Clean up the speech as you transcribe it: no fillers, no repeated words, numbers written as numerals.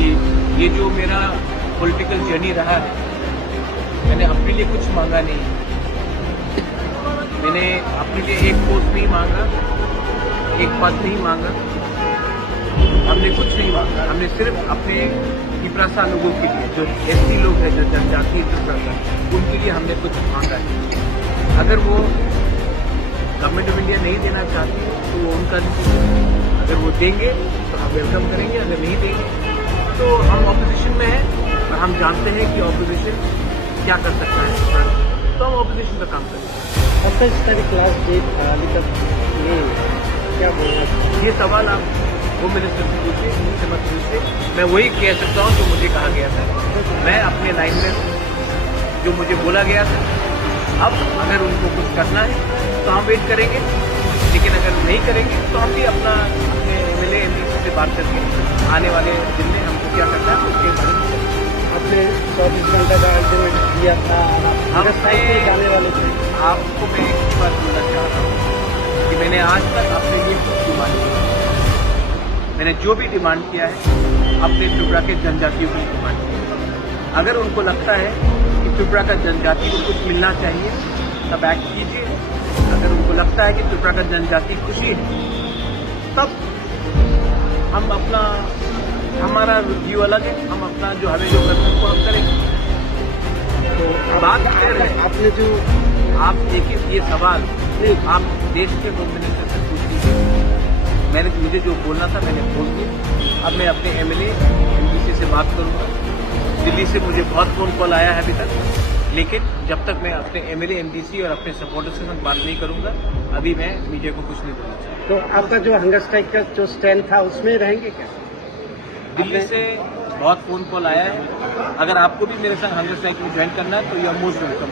कि ये जो मेरा पॉलिटिकल जर्नी रहा है, मैंने अपने लिए कुछ मांगा नहीं। मैंने अपने लिए एक पोस्ट नहीं मांगा, एक पद नहीं मांगा, हमने कुछ नहीं मांगा। हमने सिर्फ अपने पिपरासा लोगों के लिए, जो एसटी लोग हैं, जो जनजातीय पिपरासा, उनके लिए हमने कुछ मांगा है। अगर वो गवर्नमेंट ऑफ इंडिया नहीं देना चाहती तो वो उनका डिसीजन। अगर वो देंगे तो हम वेलकम करेंगे, अगर नहीं देंगे तो हम ऑपोजिशन में हैं और हम जानते हैं कि ऑपोजिशन क्या कर सकता है, तो हम ऑपोजिशन का काम करेंगे। आपका इस सारी क्लास डेट अभी तक ये क्या बोलना? ये सवाल आप होम मिनिस्टर से पूछिए, मुझसे मत पूछिए। मैं वही कह सकता हूँ जो मुझे कहा गया था। मैं अपने लाइन में हूँ, जो मुझे बोला गया था। अब अगर उनको कुछ करना है तो हम वेट करेंगे, लेकिन अगर नहीं करेंगे तो हम भी अपने MLA MPC से बात करके आने वाले दिन में हमको क्या करना है उसके बारे में करेंगे। आपने 24 घंटे का अल्टीमेट दिया था, जाने वाले थे। आपको मैं एक बात बोलना चाहता हूँ कि मैंने आज तक अपने लिए कुछ डिमांड किया। मैंने जो भी डिमांड किया है अपने त्रिपुरा के जनजातियों की डिमांड किया। अगर उनको लगता है कि त्रिपुरा का जनजाति को कुछ मिलना चाहिए तब एक्ट कीजिए। अगर उनको लगता है कि त्रिपुरा का जनजाति खुशी है तब हम हमारा व्यू अलग है, हम अपना जो हमें जो करना है उसको हम करेंगे। तो बात क्लियर है। आपने जो आप देखिए ये सवाल आप देश के होम मिनिस्टर से पूछ लीजिए। मैंने मुझे जो बोलना था मैंने बोल दिया। अब मैं अपने MLA MPC से बात करूंगा। दिल्ली से मुझे बहुत फोन कॉल आया है अभी तक, लेकिन जब तक मैं अपने MLA MPC और अपने सपोर्टर्स के साथ बात नहीं करूंगा अभी मैं मीडिया को कुछ नहीं बोलना चाहता। तो आपका जो हंगर स्ट्राइक का जो स्टैंड था उसमें रहेंगे क्या? दिल्ली से बहुत फोन कॉल आया है। अगर आपको भी मेरे साथ हंगर स्ट्राइक में ज्वाइन करना है तो यू आर मोस्ट वेलकम।